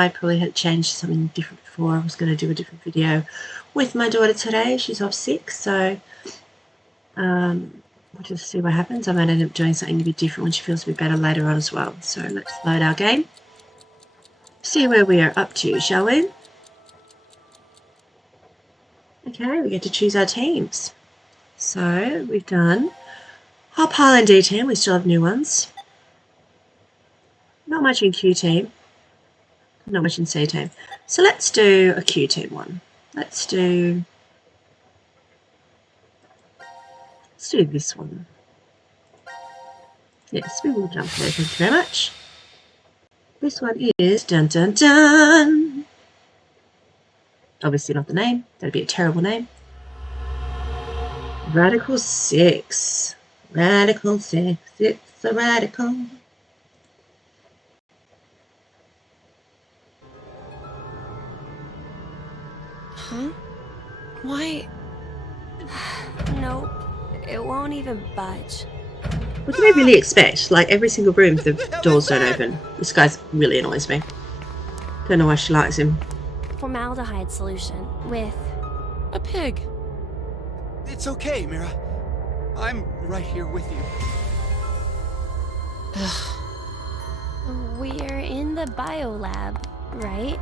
I probably had changed something different before. I was going to do a different video with my daughter today. She's off sick, so we'll just see what happens. I might end up doing something a bit different when she feels a bit better later on as well. So let's load our game. See where we are up to, shall we? Okay, we get to choose our teams. So we've done Hop Highland D team. We still have new ones. Not much in Q team. Not much in C team. So let's do a Q team one. Let's do this one. Yes, we will jump there. Thank you very much. This one is dun dun dun. Obviously not the name. That'd be a terrible name. Radical 6. Radical 6. It's a radical. Huh? Why? Nope. It won't even budge. What do they really expect? Like every single room, the doors don't open. This guy really annoys me. Don't know why she likes him. Formaldehyde solution with A pig. It's okay, Mira. I'm right here with you. We're in the biolab, right?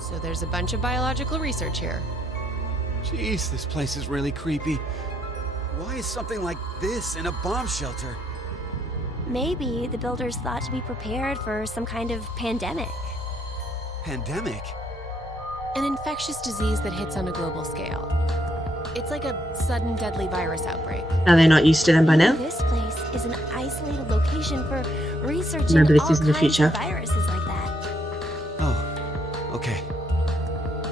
So there's a bunch of biological research here. Jeez, this place is really creepy. Why is something like this in a bomb shelter? Maybe the builders thought to be prepared for some kind of pandemic. Pandemic? An infectious disease that hits on a global scale. It's like a sudden deadly virus outbreak. Are they not used to them by now? This place is an isolated location for researching Remember, this all is in the kinds future. of viruses like that. Oh, okay.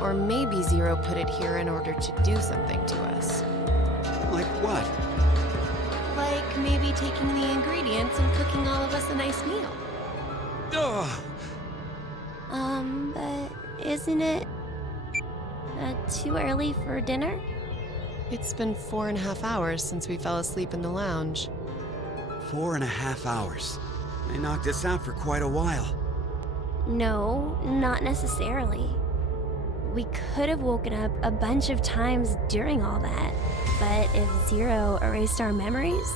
Or maybe Zero put it here in order to do something to us. Like what? Like maybe taking the ingredients and cooking all of us a nice meal. Ugh. But isn't it too early for dinner? It's been 4.5 hours since we fell asleep in the lounge. 4.5 hours. They knocked us out for quite a while. No, not necessarily. We could have woken up a bunch of times during all that, but if Zero erased our memories...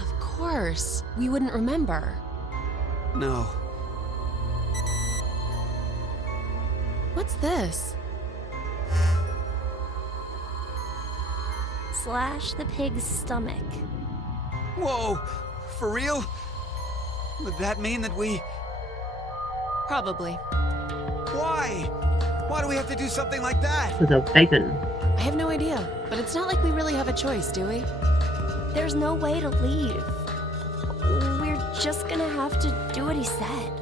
Of course, we wouldn't remember. No. What's this? Slash the pig's stomach. Whoa! For real? Would that mean that we... Probably. Why? Why do we have to do something like that? For the bacon. I have no idea, but it's not like we really have a choice, do we? There's no way to leave. We're just gonna have to do what he said.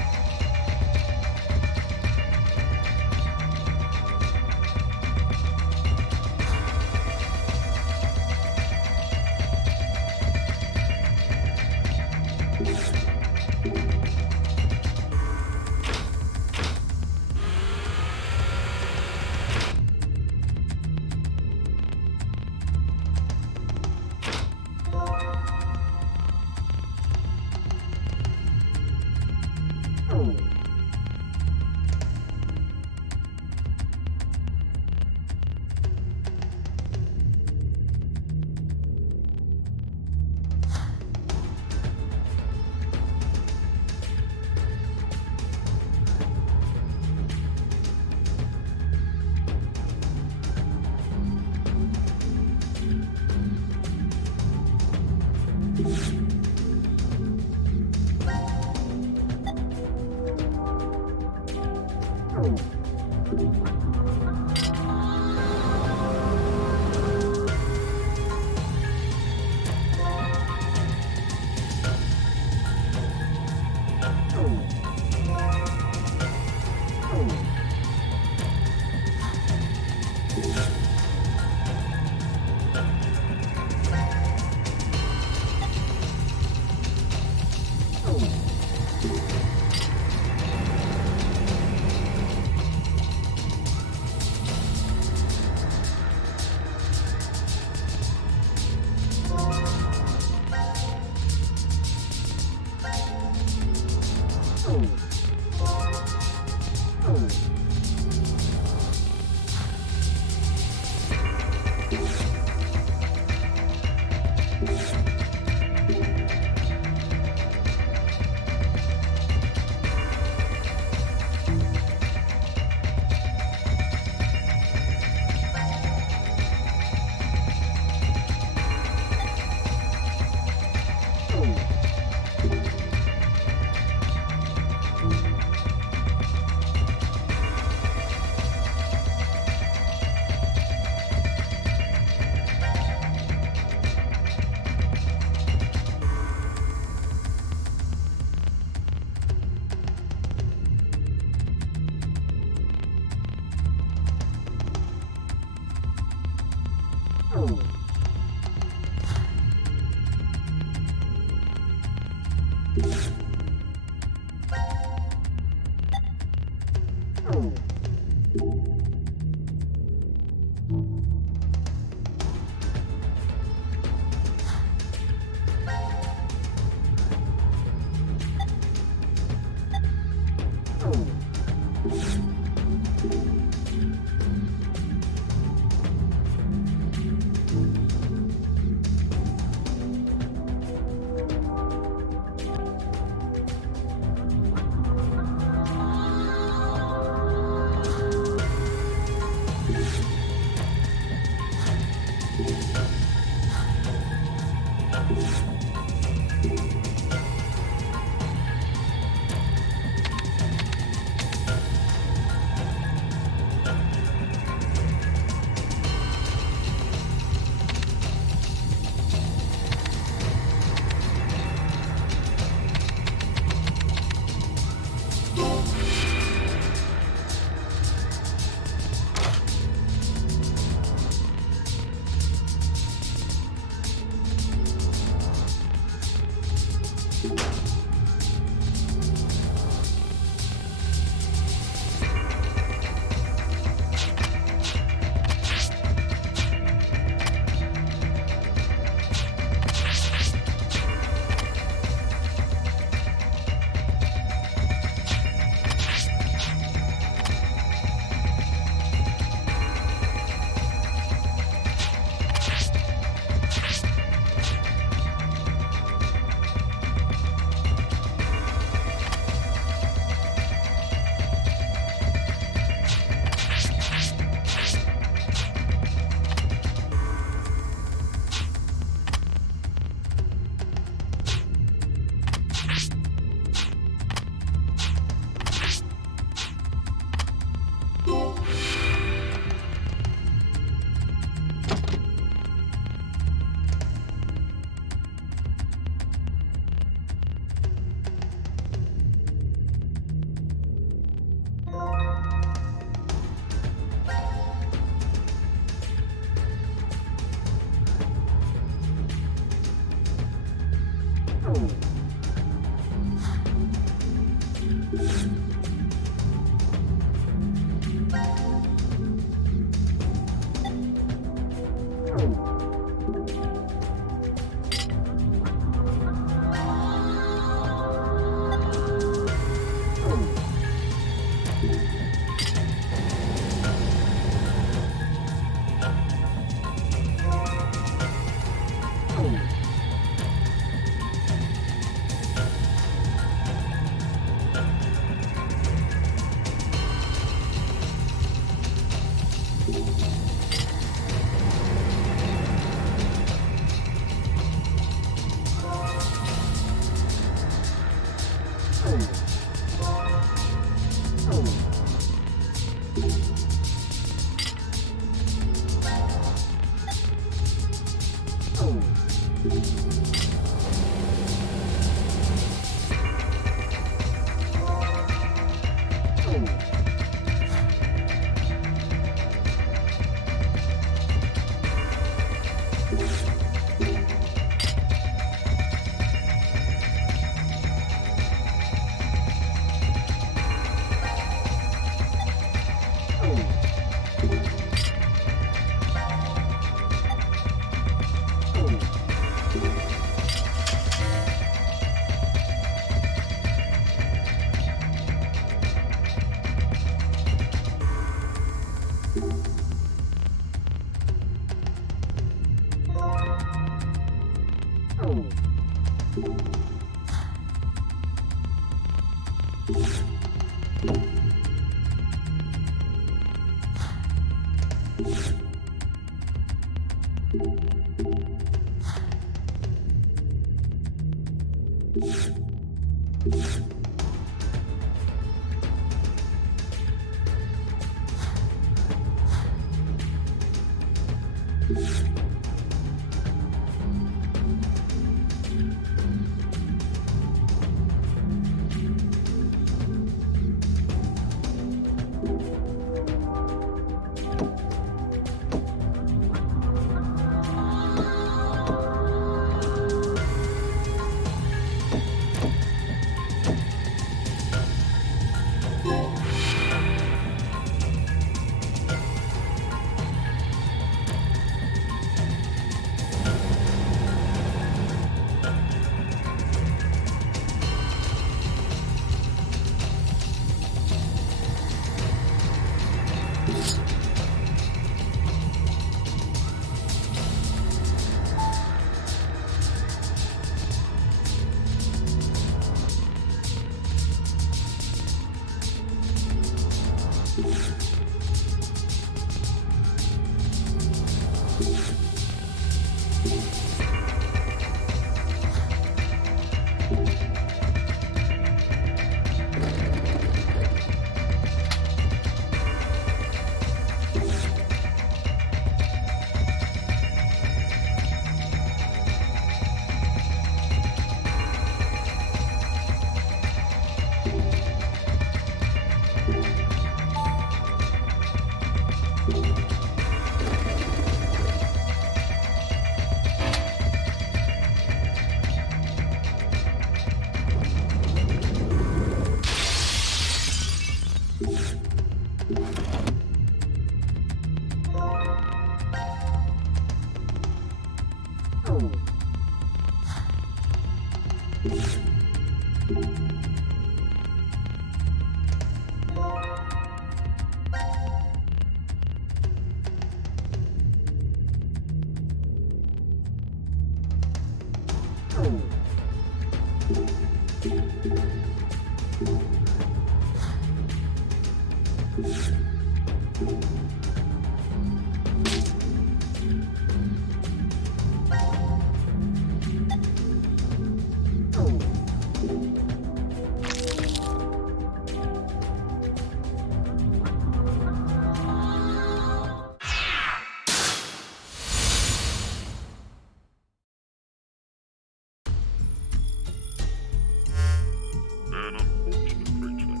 An unfortunate creature.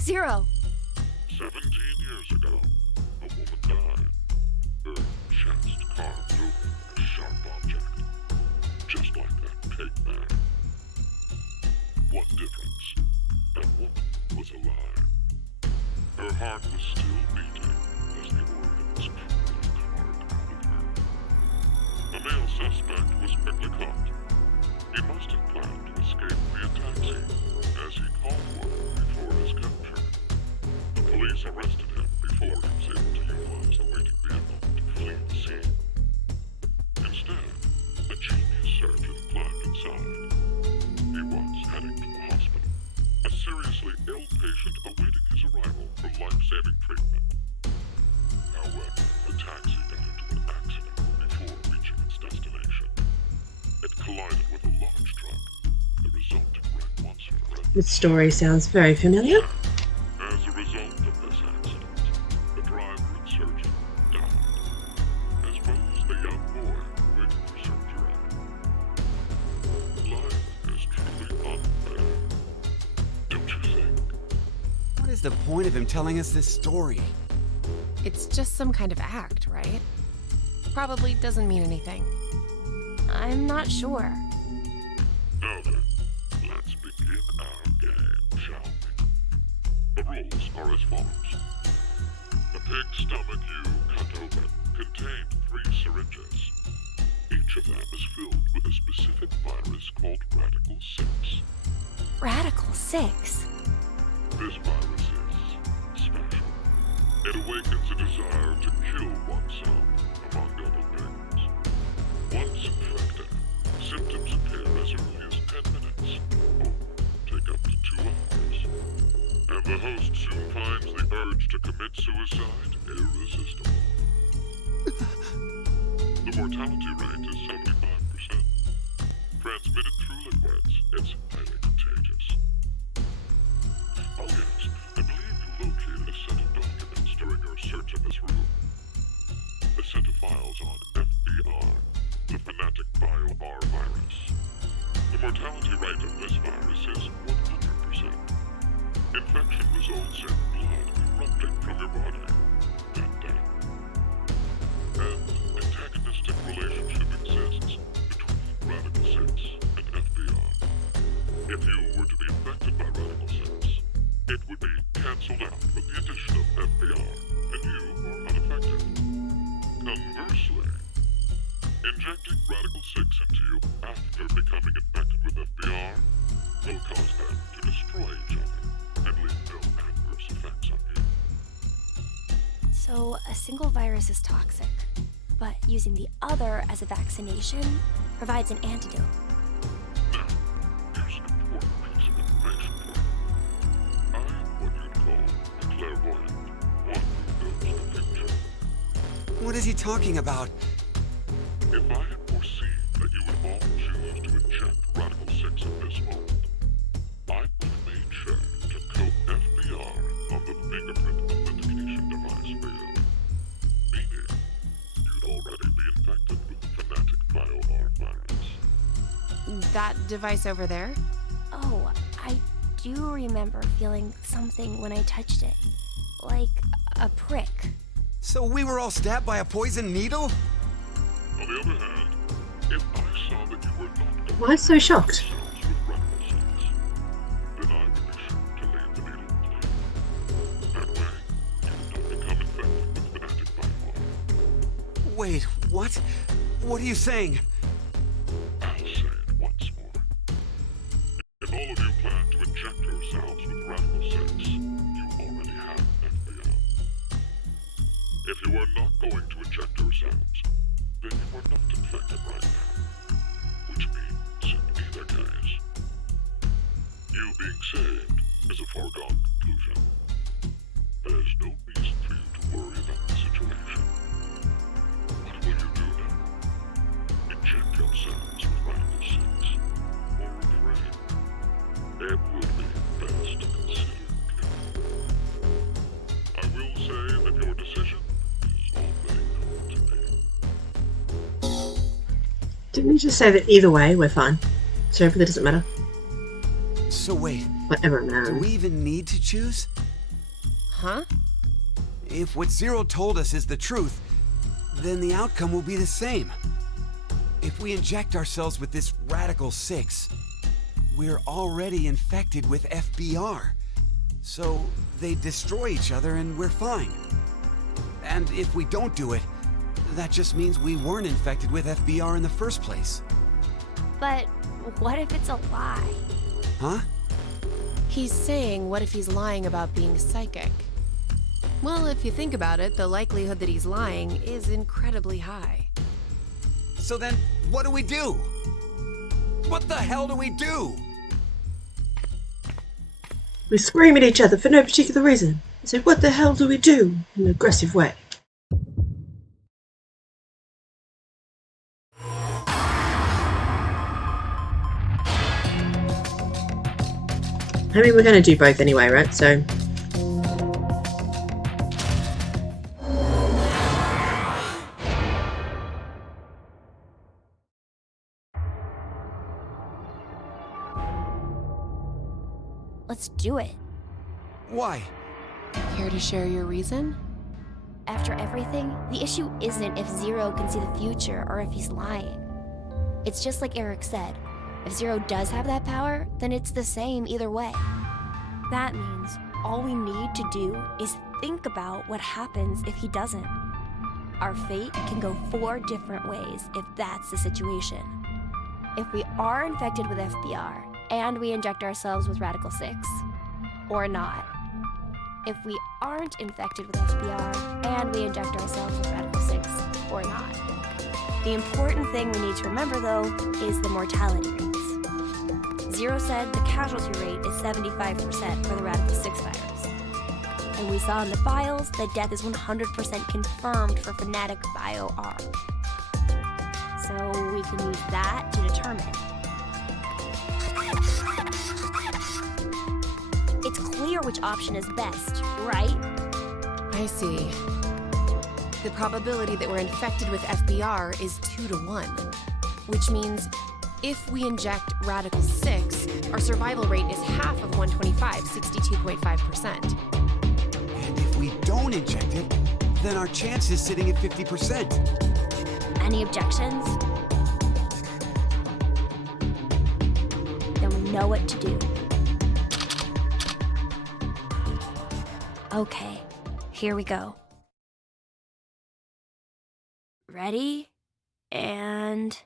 Zero! 17 years ago, a woman died. Her chest carved open with a sharp object. Just like that caveman. One difference. That woman was alive. Her heart was still beating as the organs truly carved out of her. The male suspect was quickly caught. He must have planned to escape via taxi, as he called one before his capture. The police arrested him before he was able to utilize the waiting vehicle to flee the scene. Instead, a genius surgeon climbed inside. He was heading to the hospital, a seriously ill patient awaiting his arrival for life-saving treatment. However, the taxi got into an accident before reaching its destination. It collided with a large truck. The resulting wreck once and forever. This story sounds very familiar. As a result of this accident, the driver and surgeon died, as well as the young boy waiting for surgery. Life is truly unfair, don't you think? What is the point of him telling us this story? It's just some kind of act, right? Probably doesn't mean anything. I'm not sure. Now then, let's begin our game, shall we? The rules are as follows. The pig stomach you cut open contained 3 syringes. Each of them is filled with a specific virus called Radical 6. Radical 6? This virus is special. It awakens a desire to kill oneself, among other things. Once infected, symptoms appear as early as 10 minutes, or take up to 2 hours. The host soon finds the urge to commit suicide irresistible. The mortality rate is 75%. Transmitted through liquids, it's highly contagious. Oh yes, I believe you located a set of documents during your search of this room. A set of files on FBR, the Fanatic Bio-R virus. The mortality rate of this virus is 100%. Infection results in blood erupting from your body and death. An antagonistic relationship exists between Radical 6 and FBR. If you were to be infected by Radical 6, it would be cancelled out with the addition of FBR, and you are unaffected. Conversely, injecting Radical 6 into you after becoming infected with FBR will cause them to destroy each other and leave no adverse effects on you. So a single virus is toxic, but using the other as a vaccination provides an antidote. Now, here's an important piece of information for you. I am what you'd call a clairvoyant, one who knows the future. What is he talking about? If I had foreseen that you would all choose to inject Radical 6 at this moment, I would have made sure to coat FBR on the fingerprint authentication device for you. Meaning, you'd already be infected with the Fanatic Bio-R virus. That device over there? Oh, I do remember feeling something when I touched it. Like a prick. So we were all stabbed by a poison needle? On the other hand, if I saw that you were not going Why so shocked? yourselves with Radical 6, then I would be sure to leave the needle clean. That way, you would not become infected with Fanatic Bio-R. Wait, what? What are you saying? I'll say it once more. If all of you plan to inject yourselves with Radical 6, you already have FBR. If you are not going to inject yourselves, then you are not infected right now. Which means, in either case, you being saved is a foregone conclusion. There's no reason for you to worry about the situation. What will you do now? Inject yourselves with Radical 6, or refrain? It would be best to consider carefully. I will say that your decision is already known to me. Didn't you just say that either way we're fine? So it really doesn't matter. So wait, Whatever, do man. we even need to choose? Huh? If what Zero told us is the truth, then the outcome will be the same. If we inject ourselves with this Radical 6, we're already infected with FBR. So they destroy each other and we're fine. And if we don't do it, that just means we weren't infected with FBR in the first place. But what if it's a lie? Huh? He's saying, what if he's lying about being psychic? Well, if you think about it, the likelihood that he's lying is incredibly high. So then, what do we do? What the hell do we do? We scream at each other for no particular reason. I say, what the hell do we do? In an aggressive way. I mean, we're going to do both anyway, right? So. Let's do it. Why? Care to share your reason? After everything, the issue isn't if Zero can see the future or if he's lying. It's just like Eric said. If Zero does have that power, then it's the same either way. That means all we need to do is think about what happens if he doesn't. Our fate can go 4 different ways if that's the situation. If we are infected with FBR and we inject ourselves with Radical 6, or not. If we aren't infected with FBR and we inject ourselves with Radical 6, or not. The important thing we need to remember, though, is the mortality rates. Zero said the casualty rate is 75% for the Radical 6 virus. And we saw in the files that death is 100% confirmed for Fnatic Bio-R. So we can use that to determine. It's clear which option is best, right? I see. The probability that we're infected with FBR is 2 to 1, which means if we inject Radical 6, our survival rate is half of 125, 62.5%. And if we don't inject it, then our chance is sitting at 50%. Any objections? Then we know what to do. Okay, here we go. Ready? And...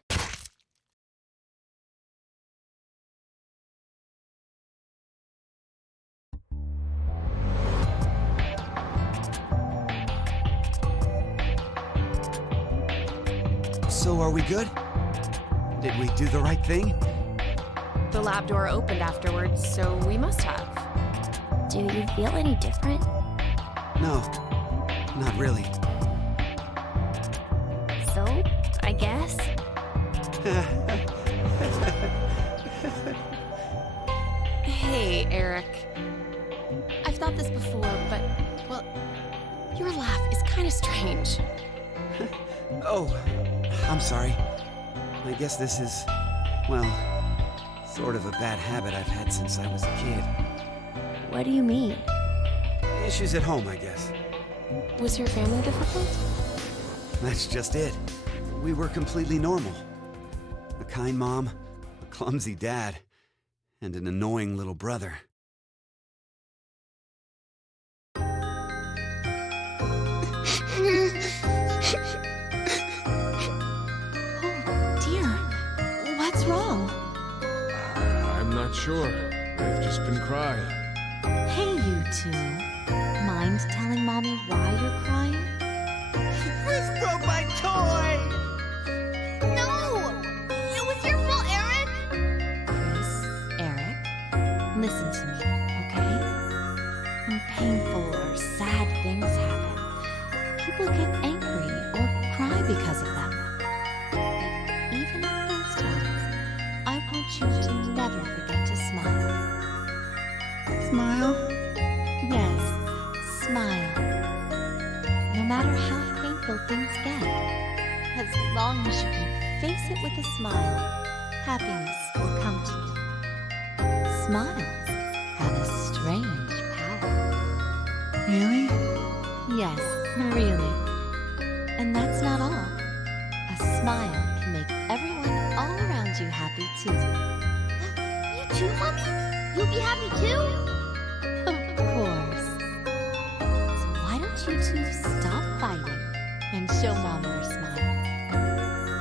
So are we good? Did we do the right thing? The lab door opened afterwards, so we must have. Do you feel any different? No, not really. So, I guess? Hey, Eric. I've thought this before, but, well, your laugh is kind of strange. Oh, I'm sorry. I guess this is, well, sort of a bad habit I've had since I was a kid. What do you mean? Issues at home, I guess. Was your family difficult? That's just it. We were completely normal. A kind mom, a clumsy dad, and an annoying little brother. What's wrong? I'm not sure. I've just been crying. Hey, you two. Mind telling Mommy why you're crying? Chris broke my toy! No! It was your fault, Eric! Chris, Eric, listen to me, okay? When painful or sad things happen, people get angry or cry because of them. But even at those times, I want you to never forget to smile. Smile? Yes, smile. No matter how painful things get, as long as you can face it with a smile, happiness will come to you. Smiles have a strange power. Really? Yes, really. And that's not all. A smile can make everyone all around you happy too. You too, Mommy? You'll be happy too? Of course. So why don't you two stop fighting and show Mom your smile?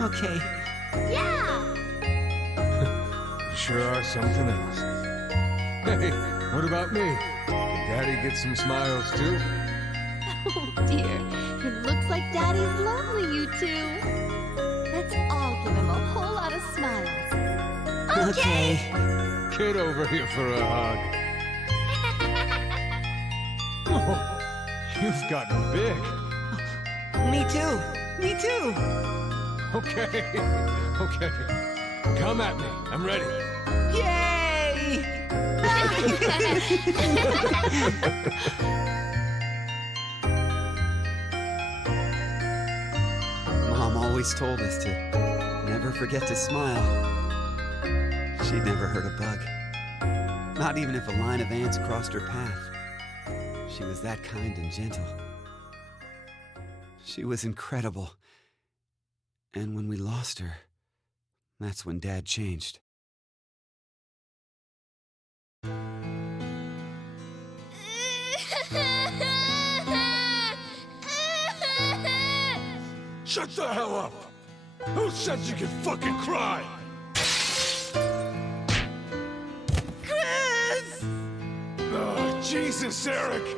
Okay. Yeah! You sure are something else. Hey, what about me? Did Daddy get some smiles too? Oh dear, it looks like Daddy's lonely, you two. Let's all give him a whole lot of smiles. Okay. Kid over here for a hug. Oh, you've gotten big. Me too. Me too. Okay, okay. Come at me. I'm ready. Yay! Mom always told us to never forget to smile. She'd never hurt a bug. Not even if a line of ants crossed her path. She was that kind and gentle. She was incredible. And when we lost her, that's when Dad changed. Shut the hell up! Who said you could fucking cry? Chris! Oh, Jesus, Eric!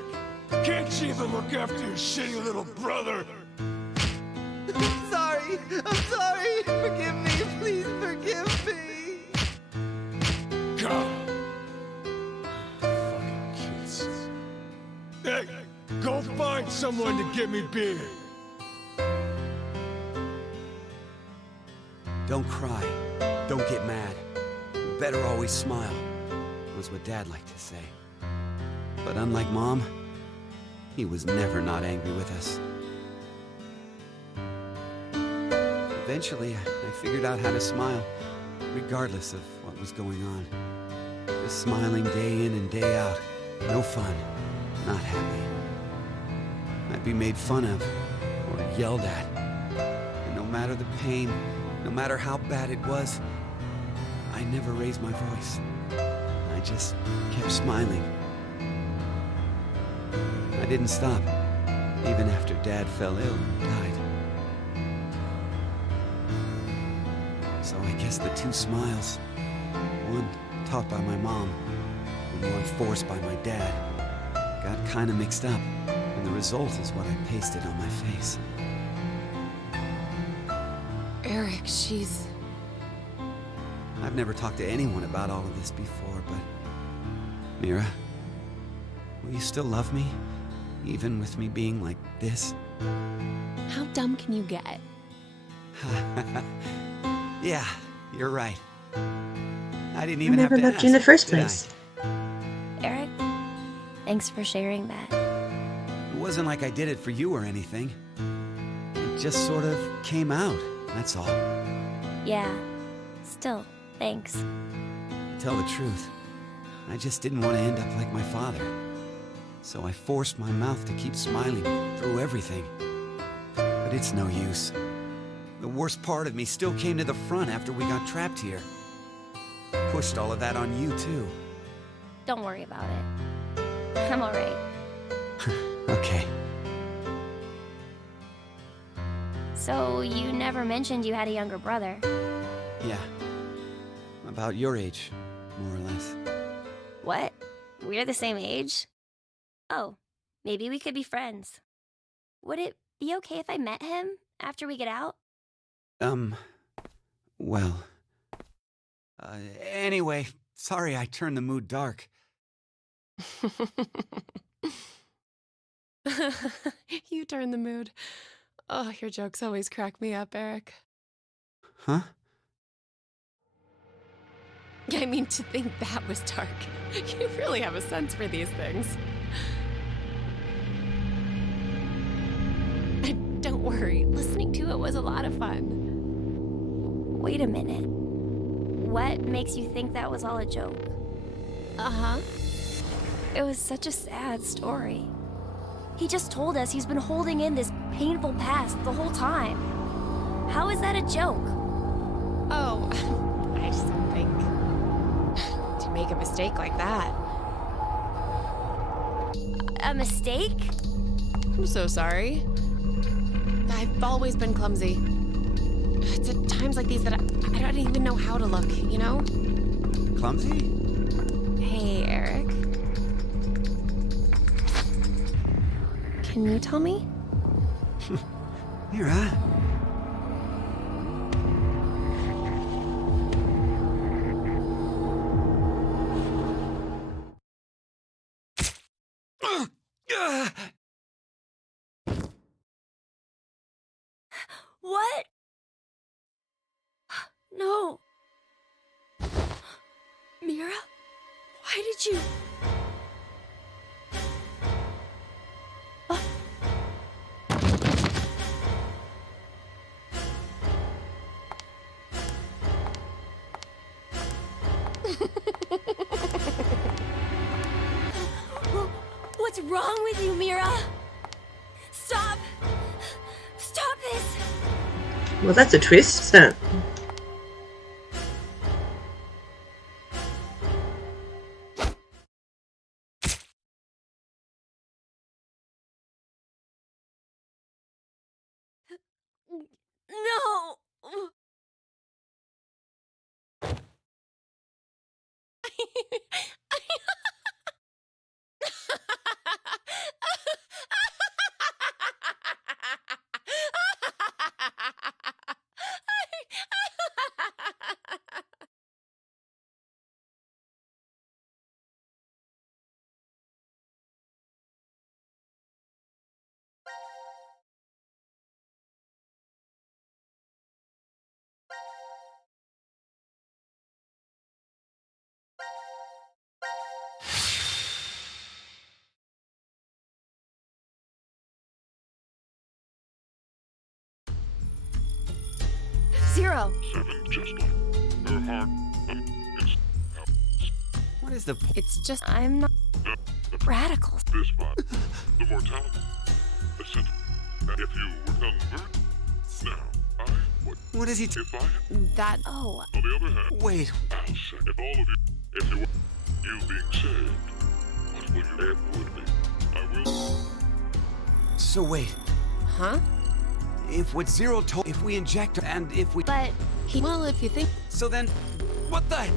Can't you even look after your shitty little brother? I'm sorry. I'm sorry. Forgive me. Please forgive me. God. Fucking kids. Hey! someone to get me beer. Don't cry. Don't get mad. You better always smile, was what Dad liked to say. But unlike Mom, he was never not angry with us. Eventually, I figured out how to smile, regardless of what was going on. Just smiling day in and day out. No fun. Not happy. I'd be made fun of, or yelled at. And no matter the pain, no matter how bad it was, I never raised my voice. I just kept smiling. I didn't stop, even after Dad fell ill and died. So I guess the two smiles, one taught by my mom, and one forced by my dad, got kinda mixed up, and the result is what I pasted on my face. Eric, she's... I've never talked to anyone about all of this before, but... Mira, will you still love me? Even with me being like this? How dumb can you get? Yeah, you're right. I didn't I even have never to loved ask, you in the first did I? place. Eric, thanks for sharing that. It wasn't like I did it for you or anything. It just sort of came out, that's all. Yeah, still, thanks. To tell the truth, I just didn't want to end up like my father. So I forced my mouth to keep smiling through everything. But it's no use. The worst part of me still came to the front after we got trapped here. Pushed all of that on you, too. Don't worry about it. I'm alright. Okay. So, you never mentioned you had a younger brother. Yeah. About your age, more or less. What? We're the same age? Oh, maybe we could be friends. Would it be okay if I met him after we get out? Well... anyway, sorry I turned the mood dark. You turn the mood. Oh, your jokes always crack me up, Eric. Huh? I mean, to think that was dark. You really have a sense for these things. Don't worry, listening to it was a lot of fun. Wait a minute. What makes you think that was all a joke? Uh-huh. It was such a sad story. He just told us he's been holding in this painful past the whole time. How is that a joke? Oh, I just didn't think to make a mistake like that. A mistake? I'm so sorry. I've always been clumsy. It's at times like these that I don't even know how to look, you know? Clumsy? Hey, Eric. Can you tell me? Mira? What? No. Mira? Why did you... What's wrong with you, Mira? Stop! Stop this! Well, that's a twist, isn't it? No! Zero. 7 just like her heart. It's What is the point? It's just. I'm not radical. this vibe. The mortality. The sentence. If you were converted, now I would. What is he? If I, That. Oh, on the other hand, Wait. I'll say, if all of you, if you were you being saved, what would you? It would be. I will. So wait. Huh? If what Zero told, if we inject her, and if we, but Well, if you think. so then, what the?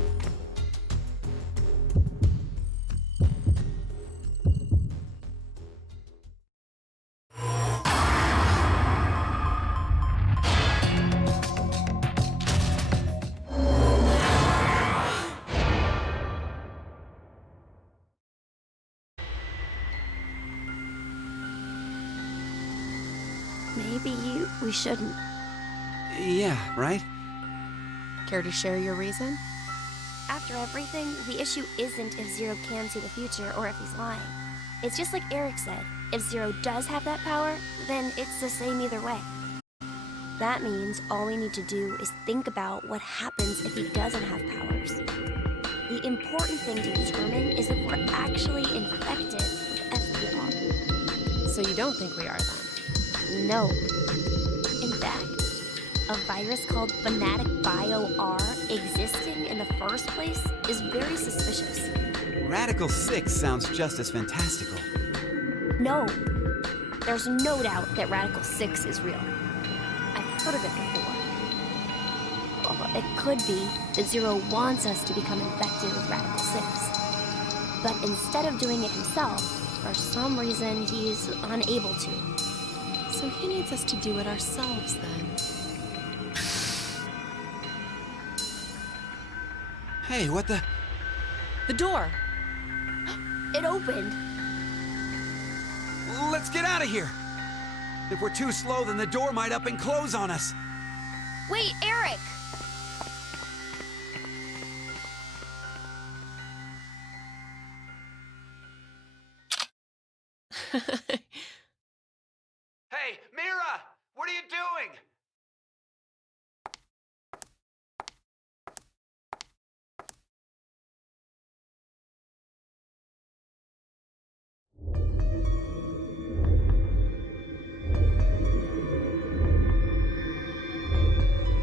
maybe we shouldn't. Yeah, right? Care to share your reason? After everything, the issue isn't if Zero can see the future or if he's lying. It's just like Eric said, if Zero does have that power, then it's the same either way. That means all we need to do is think about what happens if he doesn't have powers. The important thing to determine is if we're actually infected with FPR. So you don't think we are then? No. In fact, a virus called Fanatic Bio R existing in the first place is very suspicious. Radical 6 sounds just as fantastical. No. There's no doubt that Radical 6 is real. I've heard of it before. Well, it could be that Zero wants us to become infected with Radical 6. But instead of doing it himself, for some reason he's unable to. So he needs us to do it ourselves then. Hey, what the? The door! It opened. Let's get out of here! If we're too slow, then the door might up and close on us. Wait, Eric! Hey, Mira! What are you doing?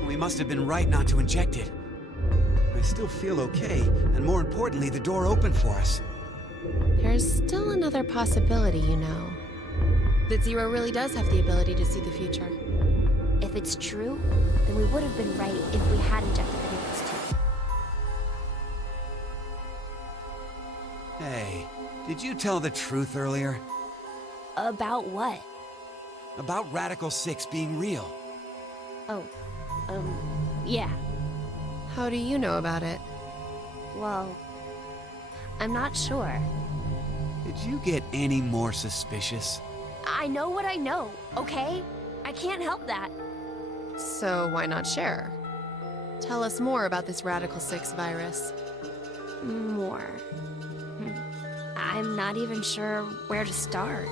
We must have been right not to inject it. I still feel okay, and more importantly, the door opened for us. There's still another possibility, you know. That Zero really does have the ability to see the future. If it's true, then we would have been right if we had injected the Nichols too. Hey, did you tell the truth earlier? About what? About Radical 6 being real? Oh, yeah. How do you know about it? Well, I'm not sure. Did you get any more suspicious? I know what I know, okay? I can't help that. So why not share? Tell us more about this Radical 6 virus. More. I'm not even sure where to start.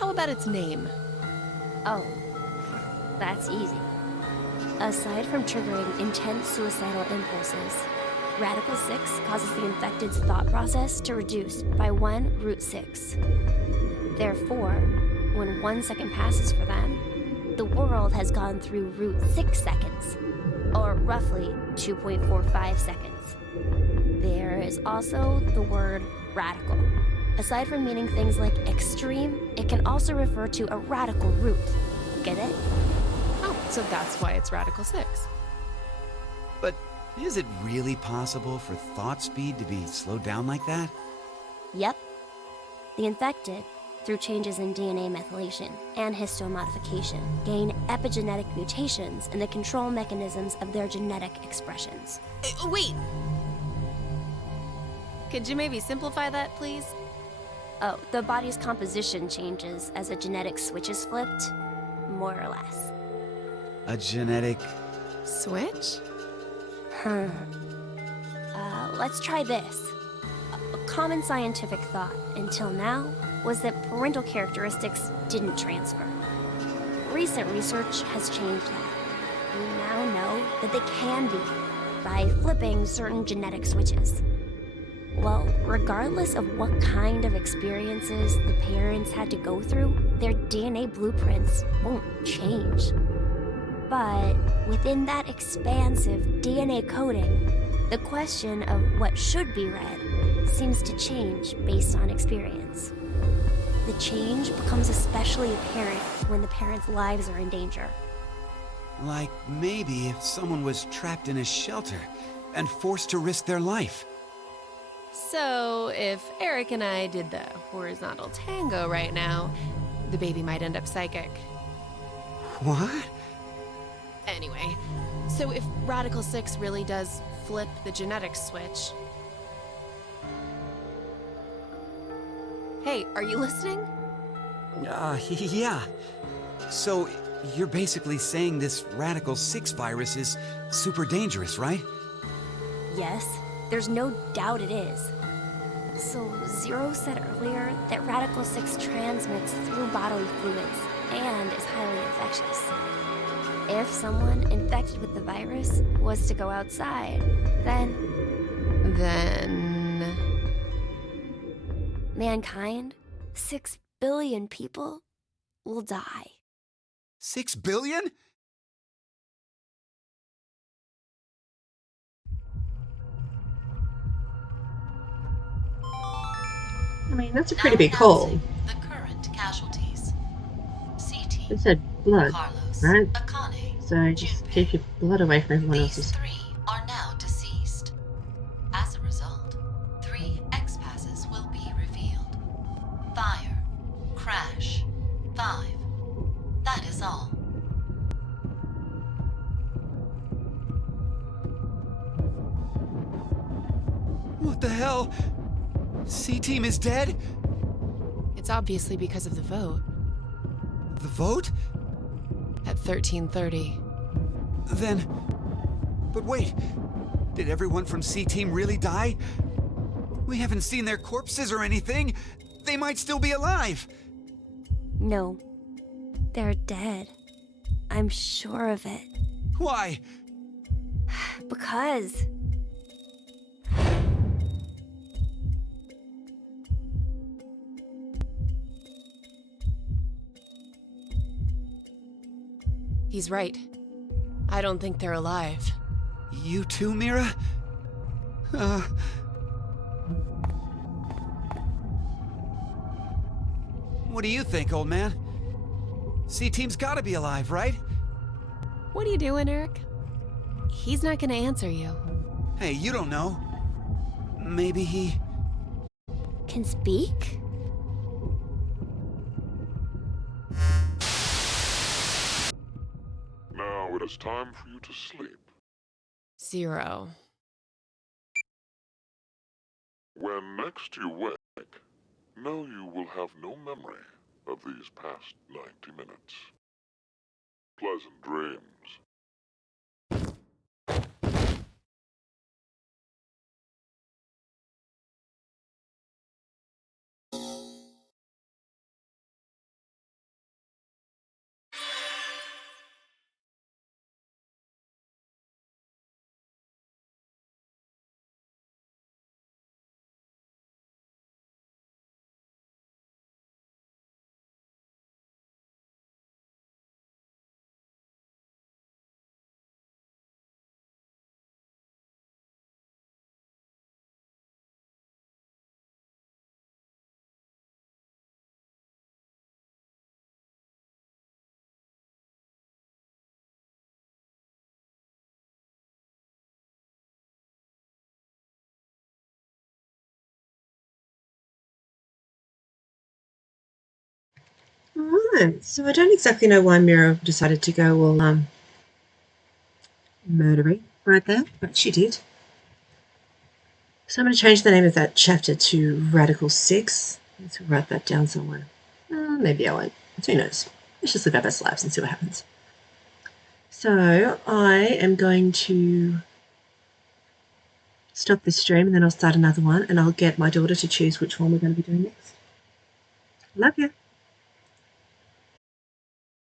How about its name? Oh, that's easy. Aside from triggering intense suicidal impulses, Radical 6 causes the infected's thought process to reduce by 1 root 6. Therefore, when 1 second passes for them, the world has gone through root 6 seconds, or roughly 2.45 seconds. There is also the word radical. Aside from meaning things like extreme, it can also refer to a radical root. Get it? Oh, so that's why it's Radical 6. But is it really possible for thought speed to be slowed down like that? Yep. The infected, through changes in DNA methylation and histomodification, gain epigenetic mutations in the control mechanisms of their genetic expressions. Wait! Could you maybe simplify that, please? Oh, the body's composition changes as a genetic switch is flipped, more or less. A genetic... Switch? Let's try this. A common scientific thought until now was that parental characteristics didn't transfer. Recent research has changed that. We now know that they can be by flipping certain genetic switches. Well, regardless of what kind of experiences the parents had to go through, their DNA blueprints won't change. But within that expansive DNA coding, the question of what should be read seems to change based on experience. The change becomes especially apparent when the parents' lives are in danger. Like maybe if someone was trapped in a shelter and forced to risk their life. So, if Eric and I did the horizontal tango right now, the baby might end up psychic. What? Anyway, so if Radical 6 really does flip the genetic switch... Hey, are you listening? Yeah. So, you're basically saying this Radical 6 virus is super dangerous, right? Yes, there's no doubt it is. So, Zero said earlier that Radical 6 transmits through bodily fluids and is highly infectious. If someone infected with the virus was to go outside, then mankind, 6 billion people, will die. 6 billion? I mean, that's a pretty big call. The current casualties. CT. It said blood, Carlos, right? Akane, So just keep your blood away from everyone These else's. 3 are now deceased. As a result, 3 X-passes will be revealed. Fire, crash, 5. That is all. What the hell? C-Team is dead? It's obviously because of the vote The vote? at 13:30. Then... But wait, did everyone from C-Team really die? We haven't seen their corpses or anything. They might still be alive. No, they're dead. I'm sure of it. Why? Because He's right. I don't think they're alive. You too, Mira? What do you think, old man? C-Team's gotta be alive, right? What are you doing, Eric? He's not gonna answer you. Hey, you don't know. Maybe he... can speak? Now it is time for you to sleep. 0. When next you wake, know you will have no memory of these past 90 minutes. Pleasant dreams. Alright, so I don't exactly know why Mira decided to go all murdery right there, but she did. So I'm going to change the name of that chapter to Radical 6. Let's write that down somewhere. Maybe I won't. Who knows? Let's just live our best lives and see what happens. So I am going to stop this stream and then I'll start another one and I'll get my daughter to choose which one we're going to be doing next. Love you.